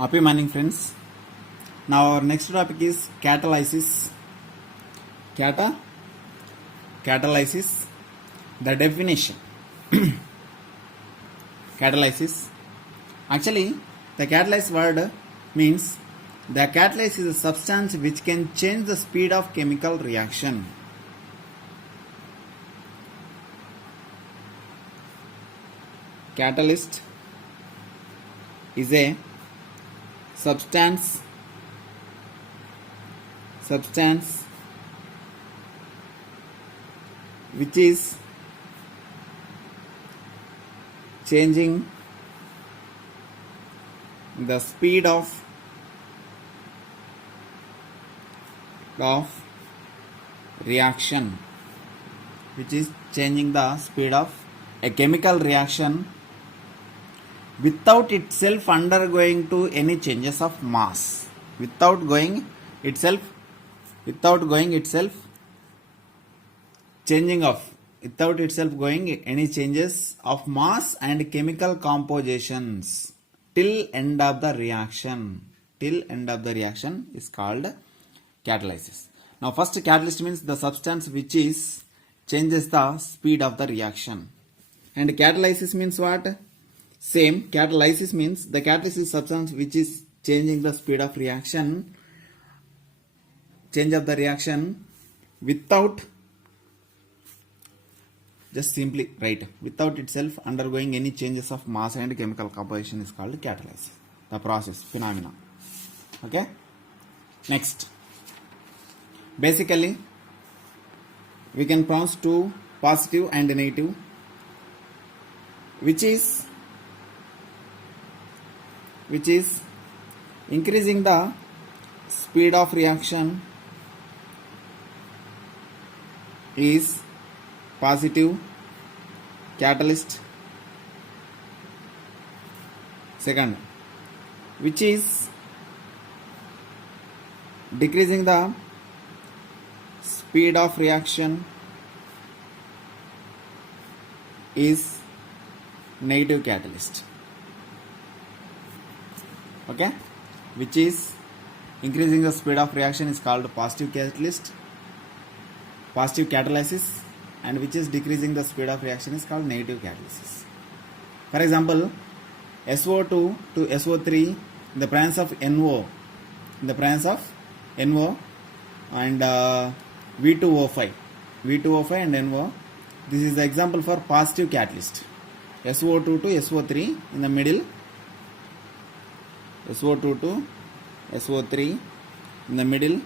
Happy morning, friends. Now our next topic is catalysis. Catalysis. The definition. Catalysis. Actually, the catalysis word means the catalyst is a substance which can change the speed of chemical reaction. Catalyst is a substance which is changing the speed of reaction, which is changing the speed of a chemical reaction without itself undergoing to any changes of mass, without going itself going any changes of mass and chemical compositions till end of the reaction is called catalysis. Now first, catalyst means the substance which is changes the speed of the reaction, and catalysis means what? Same. Catalysis means the catalyst is substance which is changing the speed of reaction, without, just simply write, without itself undergoing any changes of mass and chemical composition is called catalysis. The process, phenomena. Okay. Next, basically we can pronounce two, positive and negative, which is increasing the speed of reaction is positive catalyst. Second, which is decreasing the speed of reaction is negative catalyst. Okay, which is increasing the speed of reaction is called positive catalysis, and which is decreasing the speed of reaction is called negative catalysis. For example, SO2 to SO3 in the presence of NO, and V2O5 and NO. This is the example for positive catalyst. SO2 to SO3 in the middle, SO2 to SO3 in the middle,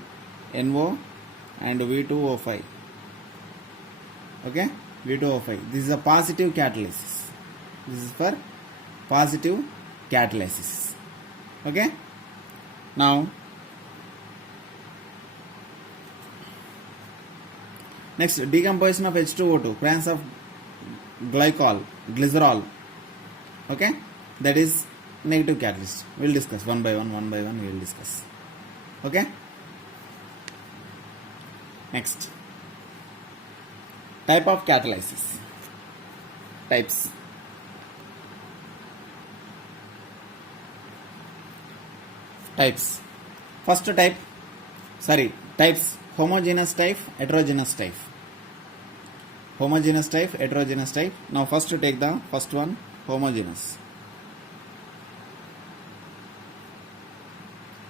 NO and V2O5. Okay, V2O5. This is a positive catalysis. This is for positive catalysis. Okay. Now, next, decomposition of H2O2, presence of glycerol. Okay, that is negative catalyst. We will discuss one by one. We will discuss. Okay. Next, type of catalysis. Types. First type. Types: homogeneous type, heterogeneous type. Homogeneous type, heterogeneous type. Now first to take the first one, homogeneous.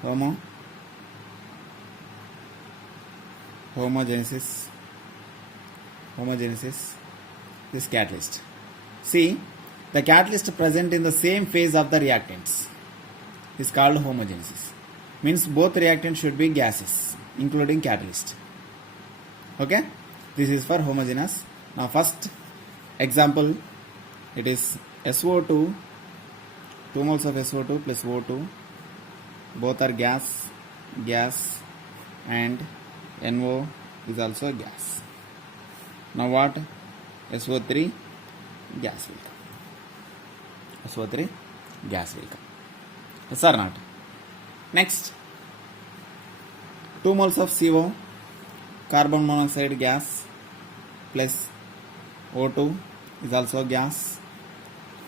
Homogenesis. This catalyst. See, the catalyst present in the same phase of the reactants is called homogenesis. Means both reactants should be gases, including catalyst. Okay, this is for homogeneous. Now first example, it is SO2, 2 moles of SO2 plus O2, both are gas, and NO is also gas. Now what? SO3 gas will come. Yes or not? Next, 2 moles of CO, carbon monoxide gas, plus O2 is also gas,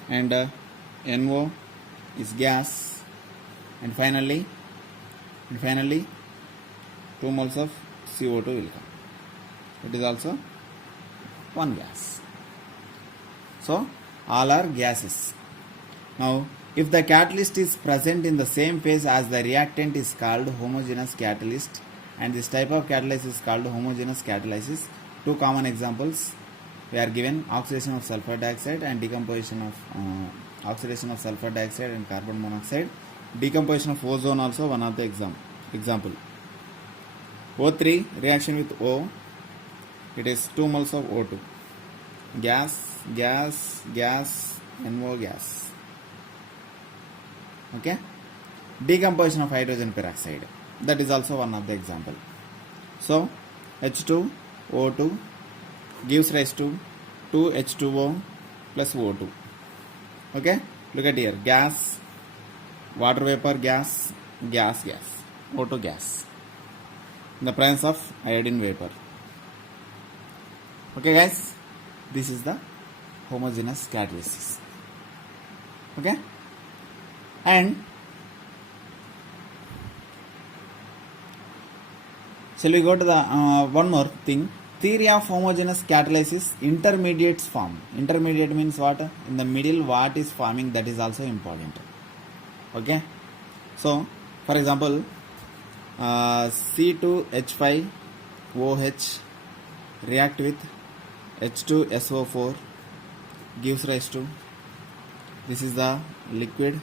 and NO is gas, and finally 2 moles of CO2 will come. It is also one gas. So all are gases. Now if the catalyst is present in the same phase as the reactant is called homogeneous catalyst, and this type of catalysis is called homogeneous catalysis. Two common examples we are given: oxidation of sulfur dioxide and decomposition of oxidation of sulfur dioxide and carbon monoxide. Decomposition of ozone also one of the example. O3 reaction with O, it is 2 moles of O2. Gas, NO gas. Okay. Decomposition of hydrogen peroxide, that is also one of the example. So H2O2 gives rise to 2H2O plus O2. Okay, look at here: gas, water vapor, gas, O2 gas in the presence of iodine vapor. Okay guys, this is the homogeneous catalysis. Okay, and shall we go to the one more thing? Theory of homogeneous catalysis: intermediates form. Intermediate means what? In the middle what is forming, that is also important. Okay, so for example, C2H5OH react with H2SO4 gives rise to, this is the liquid,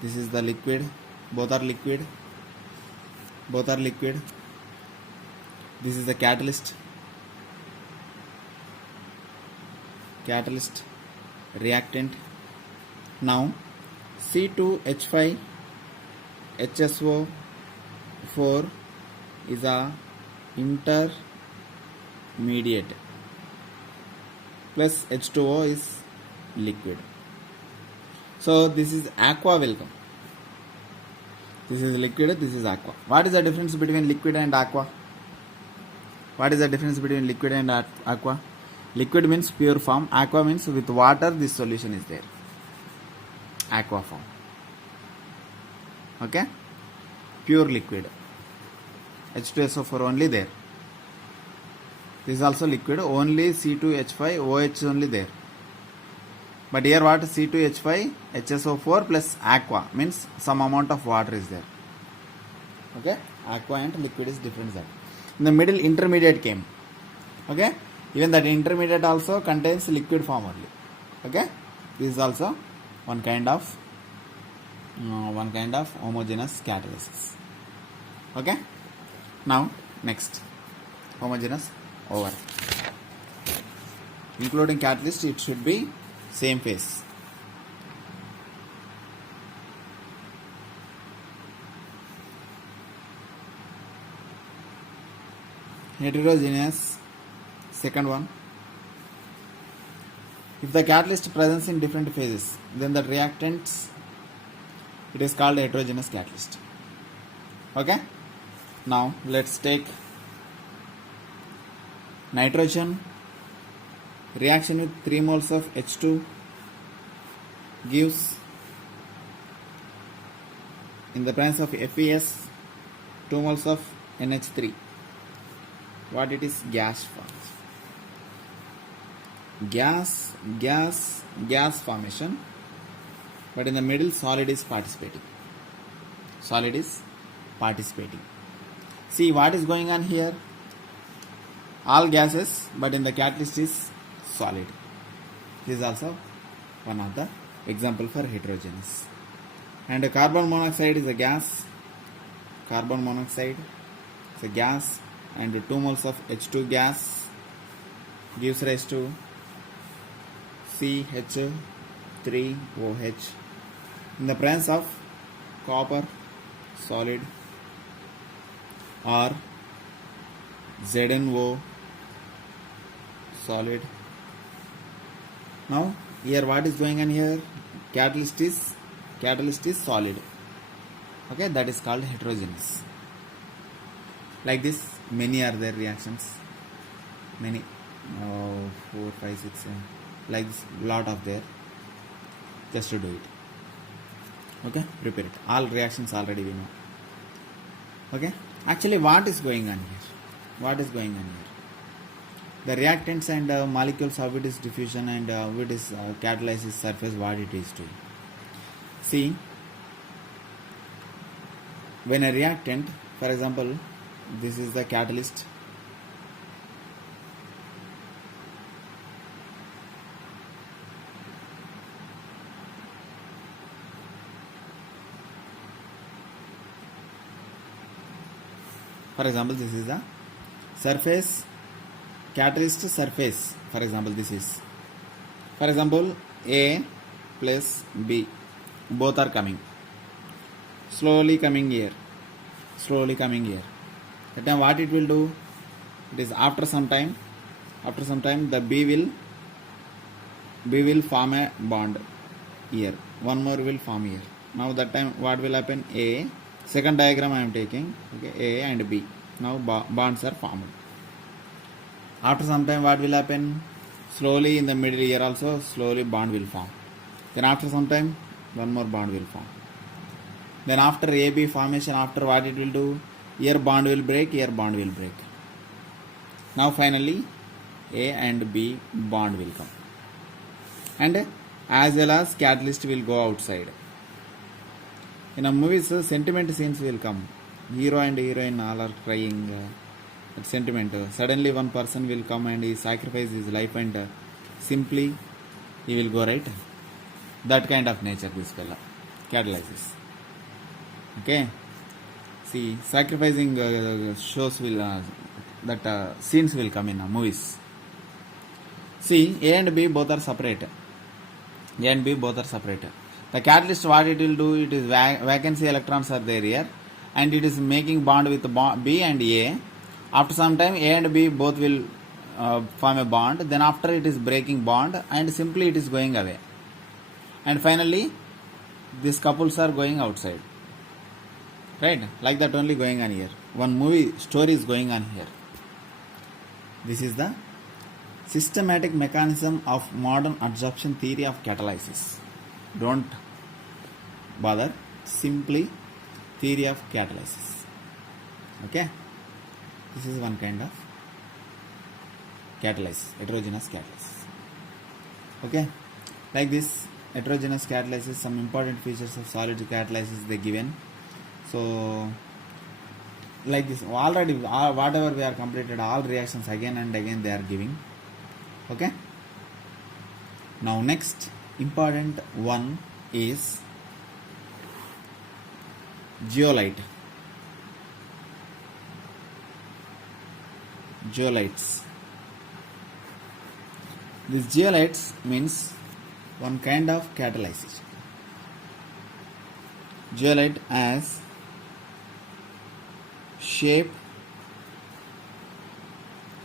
this is the liquid, both are liquid, this is the catalyst, reactant. Now C2H5HSO4 is a intermediate, plus H2O is liquid. So this is aqua will come. This is liquid, this is aqua. What is the difference between liquid and aqua? Liquid means pure form, aqua means with water this solution is there. Aqua form. Okay, pure liquid, H2SO4 only there. This is also liquid, only C2H5OH only there. But here what? C2H5HSO4 plus aqua means some amount of water is there. Okay, aqua and liquid is different side. In the middle intermediate came. Okay, even that intermediate also contains liquid form only. Okay, this is also one kind of homogeneous catalysis. Okay, now next, homogeneous over. Including catalyst, it should be same phase. Heterogeneous, second one. If the catalyst presents in different phases, then the reactants, it is called heterogeneous catalyst. Okay, now let's take nitrogen reaction with 3 moles of H2 gives, in the presence of FES, 2 moles of NH3. What it is? Gas forms. Gas formation, but in the middle solid is participating. See what is going on here? All gases, but in the catalyst is solid. This is also one of the example for heterogeneous. And carbon monoxide is a gas. Carbon monoxide is a gas, and 2 moles of H2 gas gives rise to CH3OH. In the presence of copper solid or ZNO solid. Now here what is going on here? Catalyst is solid. Okay, that is called heterogeneous. Like this, many are there reactions. Many, 4, 5, 6, 7. Like this, lot of there. Just to do it. Okay, prepare it. All reactions already we know. Okay, actually what is going on here? What is going on here? The reactants and molecules, how it is diffusion and how it is catalysis surface, what it is doing. See, when a reactant, for example, this is the catalyst. For example, this is the surface, catalyst surface. For example, this is, for example, A plus B, both are coming, slowly coming here, slowly coming here. That time what it will do? It is after some time the B will form a bond here. One more will form here. Now that time what will happen? A, second diagram I am taking. Okay, A and B. Now bonds are formed. After some time what will happen? Slowly in the middle here also slowly bond will form. Then after some time one more bond will form. Then after AB formation, after what it will do? Here bond will break, here bond will break. Now finally A and B bond will come. And as well as catalyst will go outside. In a movies, sentiment scenes will come. Hero and heroine all are crying. Sentiment. Suddenly one person will come and he sacrifice his life and simply he will go, right? That kind of nature this fella catalysis. Okay. See, sacrificing shows will that scenes will come in movies. See, A and B both are separate. A and B both are separate. The catalyst, what it will do? It is vacancy electrons are there here, and it is making bond with B and A. After some time, A and B both will form a bond. Then after it is breaking bond, and simply it is going away. And finally, these couples are going outside. Right? Like that only going on here. One movie story is going on here. This is the systematic mechanism of modern absorption theory of catalysis. Don't bother. Simply theory of catalysis. Okay? This is one kind of catalysis, heterogeneous catalysis. Okay? Like this heterogeneous catalysis, some important features of solid catalysis they given. So, like this, already whatever we are completed, all reactions again and again they are giving. Okay. Now next important one is zeolite. Zeolites. These zeolites means one kind of catalysis. Zeolite as shape,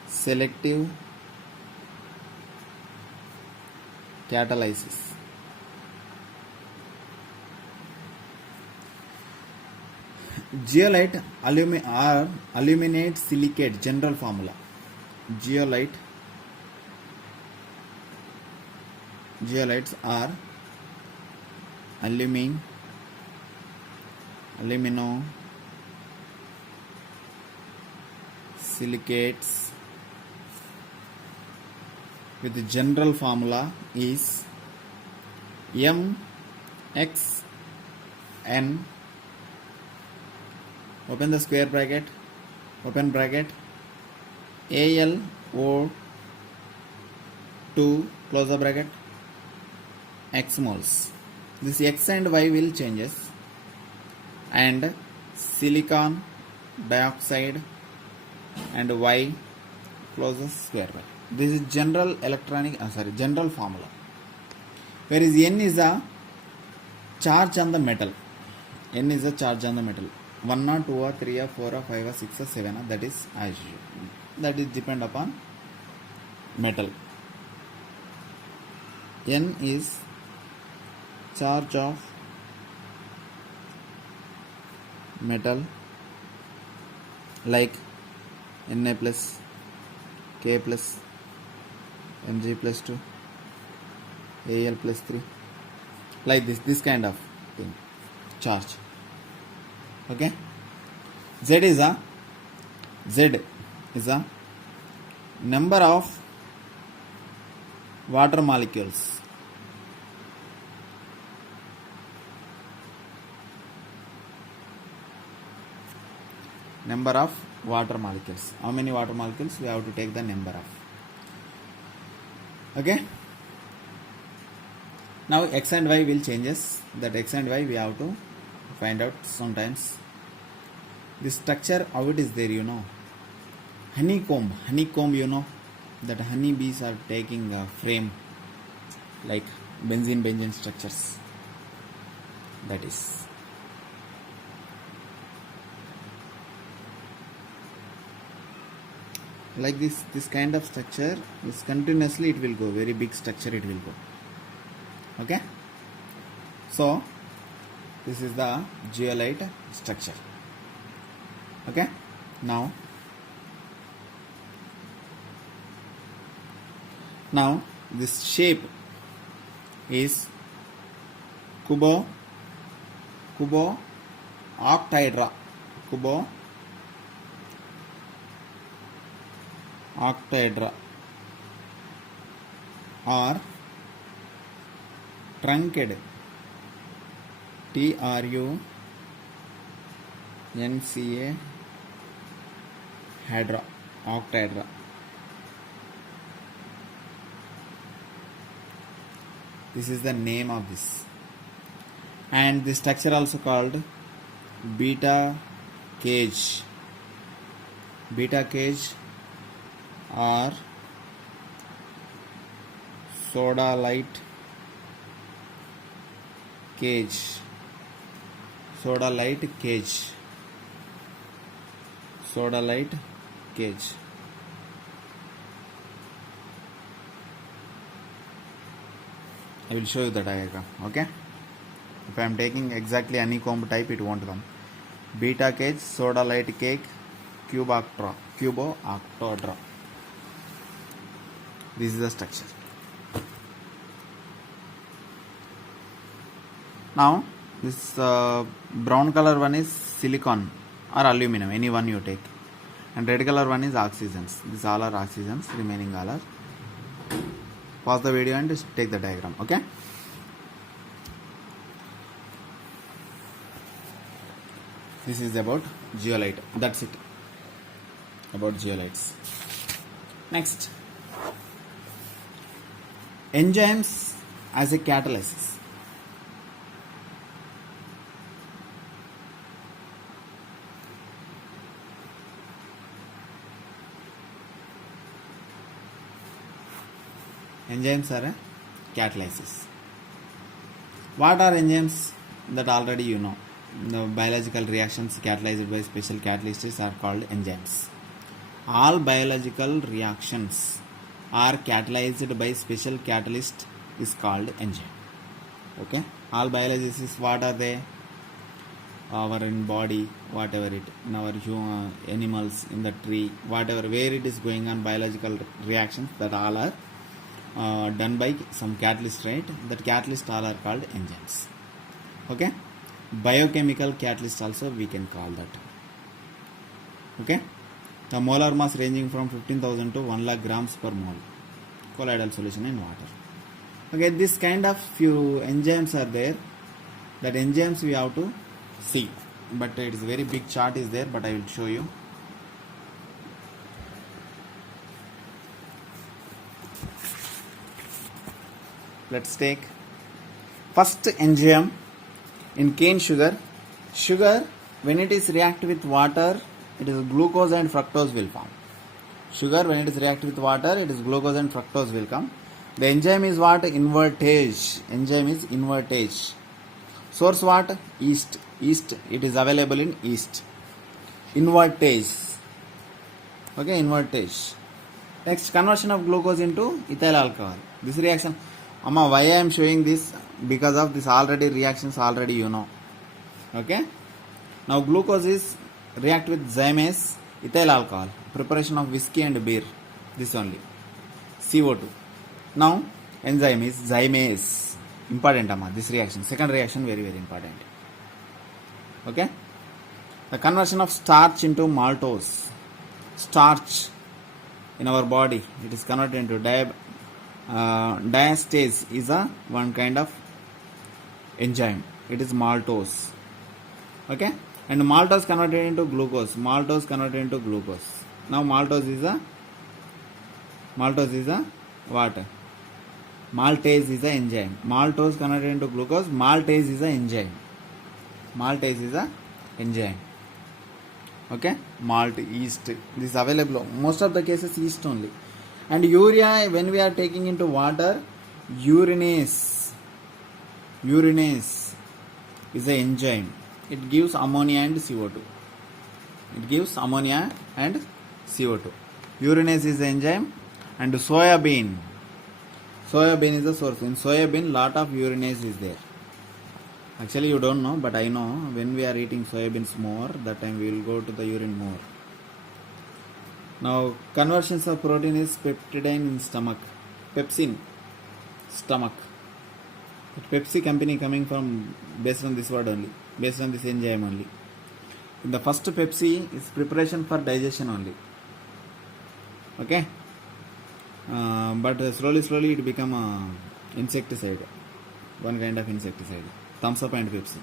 selective catalysis. Zeolite aluminate silicate, general formula. Zeolites are alumino silicates with the general formula is MXN, open the square bracket, open bracket, AlO2, close the bracket, X moles. This X and Y will changes, and silicon dioxide and Y closes square bracket. This is general general formula. Whereas N is a charge on the metal. N is a charge on the metal. 1 or 2 or 3 or 4 or 5 or 6 or 7 or that is as usual. That is depend upon metal. N is charge of metal like Na plus, K plus, Mg plus 2, Al plus 3, like this kind of thing. charge. Okay, Z is a number of water molecules. Number of water molecules. How many water molecules? We have to take the number of. Okay. Now x and y will changes. That x and y we have to find out sometimes. This structure, how it is there, you know. Honeycomb, you know, that honey bees are taking a frame like benzene structures. That is. Like this kind of structure is continuously it will go, very big structure it will go. Okay. So this is the zeolite structure. Okay. Now this shape is cubooctahedra. Octahedra or truncate, TRUNCA hydra, octahedra. This is the name of this, and the structure also called beta cage or sodalite cage. I will show you the diagram. Okay. If I am taking exactly honeycomb type, it won't come. Beta cage, sodalite cake, cubooctahedra. This is the structure. Now this brown color one is silicon or aluminum, any one you take, and red color one is oxygens. These all are oxygens, remaining all are. Pause the video and just take the diagram. Okay. This is about zeolite. That's it about zeolites. Next, enzymes as a catalysis. Enzymes are a catalysis. What are enzymes? That already you know. The biological reactions catalyzed by special catalysts are called enzymes. All biological reactions are catalyzed by special catalyst is called enzyme. Okay. All biologists, what are they? Our in body, whatever it, in our animals, in the tree, whatever, where it is going on, biological reactions, that all are done by some catalyst, right? That catalyst all are called enzymes. Okay. Biochemical catalyst also we can call that. Okay. The molar mass ranging from 15,000 to 1 lakh grams per mole colloidal solution in water. Okay, this kind of few enzymes are there. That enzymes we have to see, but it is a very big chart is there, but I will show you. Let's take first enzyme in cane sugar. Sugar, when it is react with water, it is glucose and fructose will form. Sugar, when it is react with water, it is glucose and fructose will come. The enzyme is what? Invertage. Enzyme is invertage. Source what? Yeast. Yeast, it is available in yeast. Invertage. Okay, invertage. Next, conversion of glucose into ethyl alcohol. This reaction, Amma, why I am showing this? Because of this already reactions already you know. Okay. Now glucose is react with zymase, ethyl alcohol, preparation of whiskey and beer. This only. CO2. Now enzyme is zymase. Important, Amma, this reaction. Second reaction very important. Okay. The conversion of starch into maltose. Starch in our body, it is converted into diastase is a one kind of enzyme. It is maltose. Okay. And maltose converted into glucose. Maltose converted into glucose. Now maltose is a what? Maltase is a enzyme. Maltose converted into glucose. Maltase is a enzyme. Maltase is a enzyme. Okay. Malt, yeast. This is available. Most of the cases yeast only. And urea, when we are taking into water, urinase is an enzyme. It gives ammonia and CO2. Urinase is an enzyme. And soybean is the source. In soybean, lot of urinase is there. Actually, you don't know, but I know. When we are eating soybeans more, that time we will go to the urine more. Now, conversions of protein is peptidine in stomach. Pepsin, stomach. Pepsi company coming from based on this word only, based on this enzyme only. In the first Pepsi is preparation for digestion only. Okay. But slowly it become insecticide. One kind of insecticide. Thumbs up and Pepsi.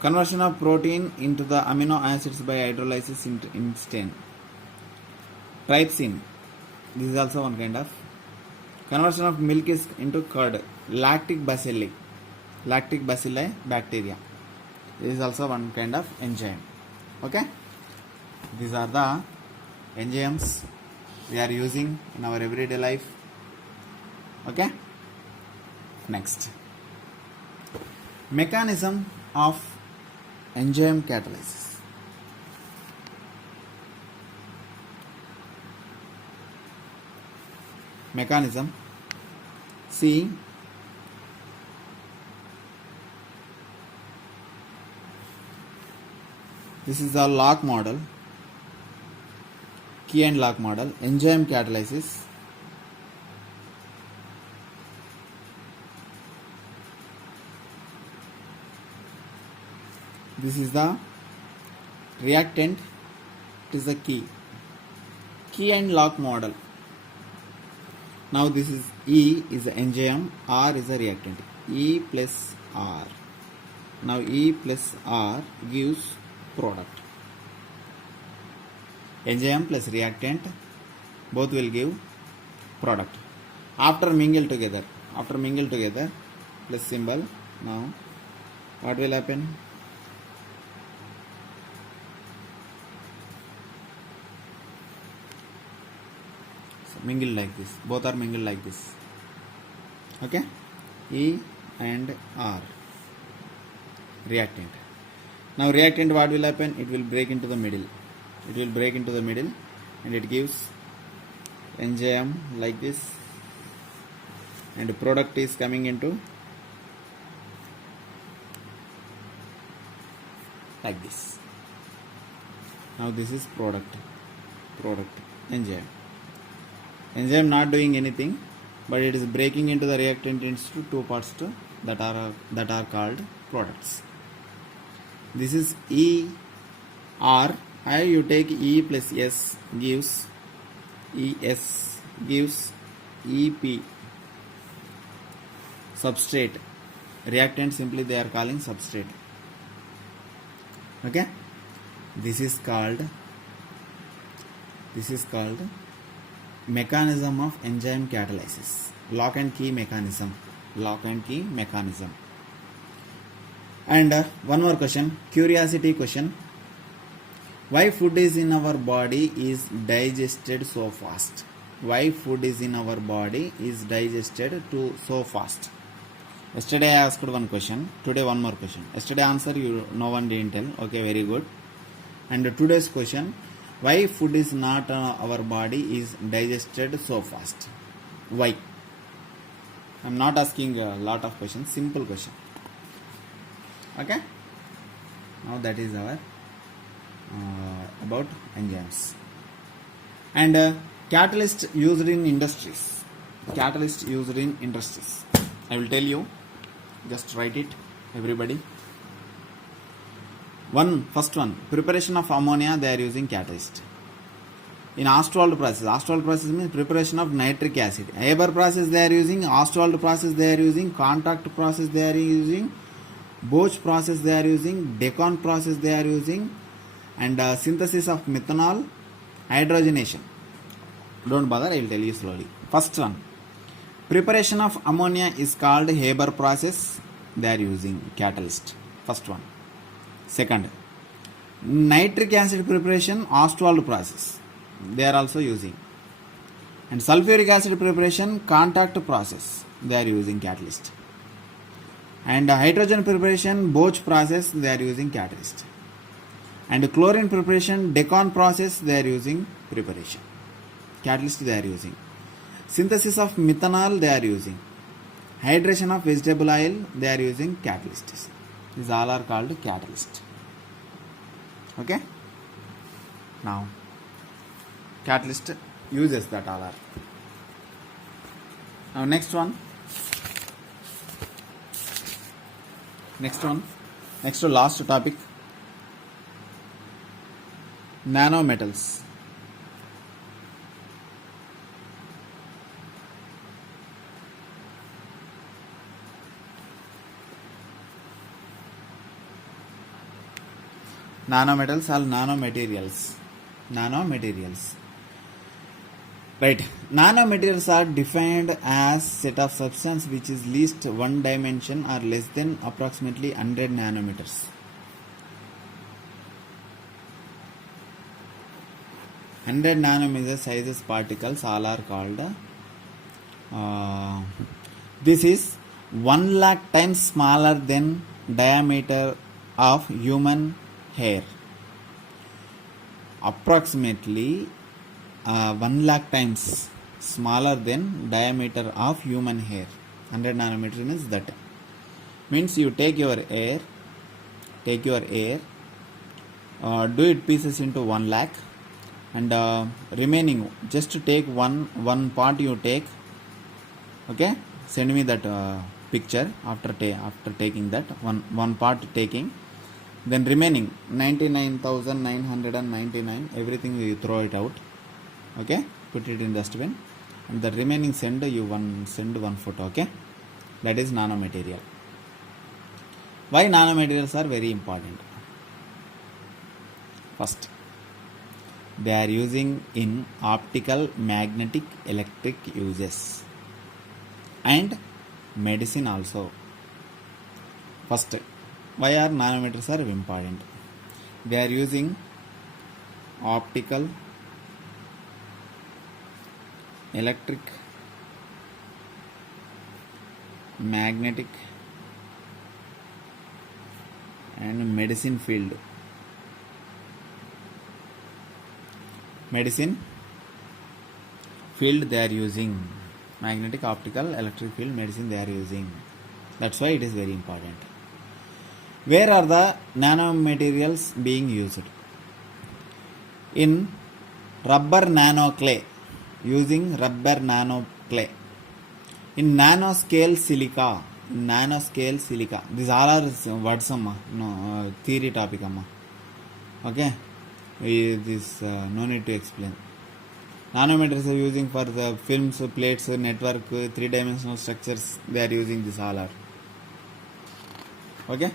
Conversion of protein into the amino acids by hydrolysis in stain. Trypsin. This is also one kind of. Conversion of milk is into curd. Lactic bacilli bacteria. This is also one kind of enzyme. Okay. These are the enzymes we are using in our everyday life. Okay. Next. Mechanism of enzyme catalysis. Mechanism. See, this is a lock model, key and lock model, enzyme catalysis. This is the reactant, it is the key and lock model. Now this is E is the enzyme, R is the reactant. E plus R. Now E plus R gives product. Enzyme plus reactant both will give product. After mingle together plus symbol. Now what will happen? Mingle like this, both are mingled like this. Okay. E and R, reactant. Now reactant, what will happen? It will break into the middle, and it gives enzyme like this, and the product is coming into like this. Now this is product enzyme not doing anything, but it is breaking into the reactant into two parts that are called products. This is E R. Here you take E plus S gives EP, substrate. Reactant simply they are calling substrate. Okay. This is called mechanism of enzyme catalysis. Lock and key mechanism. And one more question, curiosity question. Why food is in our body is digested so fast? So fast? Yesterday I asked one question, today one more question. Yesterday answer no one didn't tell. Okay, very good. And today's question, why food is not our body is digested so fast? Why? I am not asking a lot of questions, simple question. Okay. Now that is our about enzymes. And catalyst used in industries. I will tell you. Just write it, everybody. First one, preparation of ammonia, they are using catalyst. In Ostwald process means preparation of nitric acid. Haber process they are using, Ostwald process they are using, contact process they are using, Bosch process they are using, Decon process they are using, and synthesis of methanol, hydrogenation. Don't bother, I will tell you slowly. First one, preparation of ammonia is called Haber process, they are using catalyst. First one. Second, nitric acid preparation, Ostwald process, they are also using. And sulfuric acid preparation, contact process, they are using catalyst. And hydrogen preparation, Bosch process, they are using catalyst. And chlorine preparation, Decon process, they are using preparation. Catalyst they are using. Synthesis of methanol they are using. Hydration of vegetable oil they are using catalysts. These all are called catalyst. Okay? Now, catalyst uses that all are. Now next one. Next to last topic. Nanometals. Nanometals are nanomaterials. Right. Nanomaterials are defined as set of substance which is least one dimension or less than approximately 100 nanometers. Hundred nanometer sizes particles all are called. This is 1 lakh times smaller than diameter of human hair. Approximately 1 lakh times smaller than diameter of human hair. 100 nanometer means that. Means you take your hair, do it pieces into 1 lakh, and remaining just to take one part you take. Okay, send me that picture after taking that one part taking. Then remaining 99,999 everything you throw it out. Okay, put it in dustbin, and the remaining send one photo. Okay, that is nanomaterial. Why nanomaterials are very important? First, they are using in optical, magnetic, electric uses and medicine also. First, why are nanometers are important? They are using optical, electric, magnetic and medicine field. Medicine field they are using. Magnetic, optical, electric field, medicine they are using. That's why it is very important. Where are the nanomaterials being used? In rubber nano clay. Using rubber nano clay. In nanoscale silica. These all are words, no theory topic, amma. Okay, this no need to explain. Nanometers are using for the films, plates, network, three-dimensional structures. They are using this all are. Okay.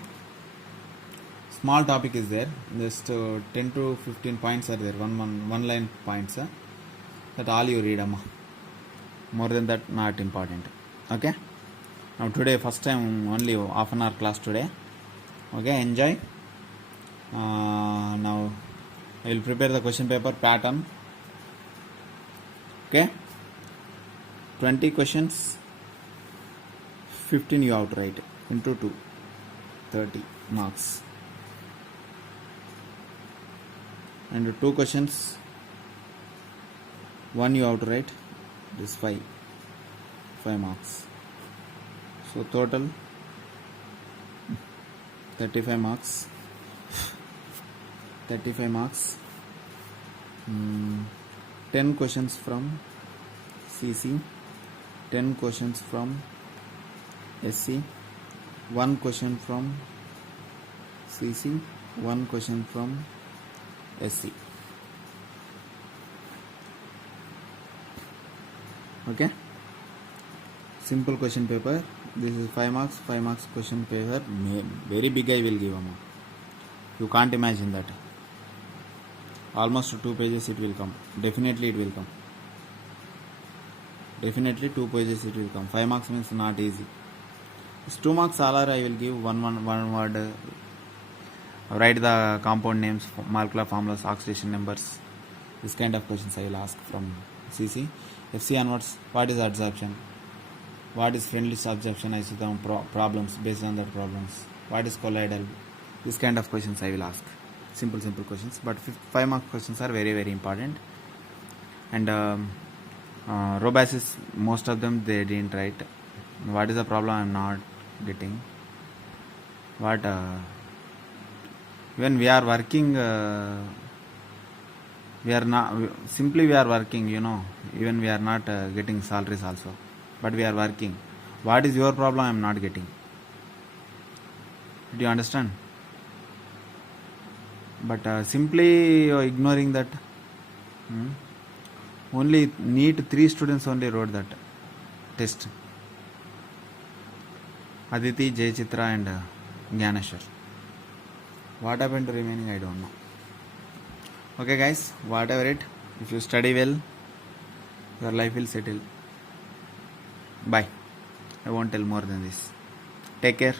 Small topic is there. Just 10 to 15 points are there. One line points. That all you read, amma. More than that, not important. Okay. Now today, first time only half an hour class today. Okay, enjoy. Now I will prepare the question paper pattern. Okay. 20 questions. 15 you have to write into 2. 30 marks. And 2 questions. 1 you have to write. This 5 marks. So total 35 marks. 35 marks. 10 questions from CC, 10 questions from SC, 1 question from CC, one question from SC. Okay, simple question paper. This is 5 marks question paper. Very big I will give. You can't imagine that. Almost 2 pages it will come. Definitely it will come. Definitely 2 pages it will come. 5 marks means not easy. It's 2 marks all are I will give one word. Write the compound names, molecular formulas, oxidation numbers. This kind of questions I will ask from CC. FC onwards, what is adsorption? What is friendly absorption isotherm problems based on that problems? What is colloidal? This kind of questions I will ask. Simple questions. But 5 mark questions are very important. And row basis, most of them they didn't write. What is the problem? I am not getting. What when we are working, we are not simply we are working. Even we are not getting salaries also, but we are working. What is your problem? I am not getting. Do you understand? But simply ignoring that. Only NEET 3 students only wrote that test. Aditi, Jay Chitra and Gyaneshwar. What happened to remaining? I don't know. Okay guys, whatever it. If you study well, your life will settle. Bye. I won't tell more than this. Take care.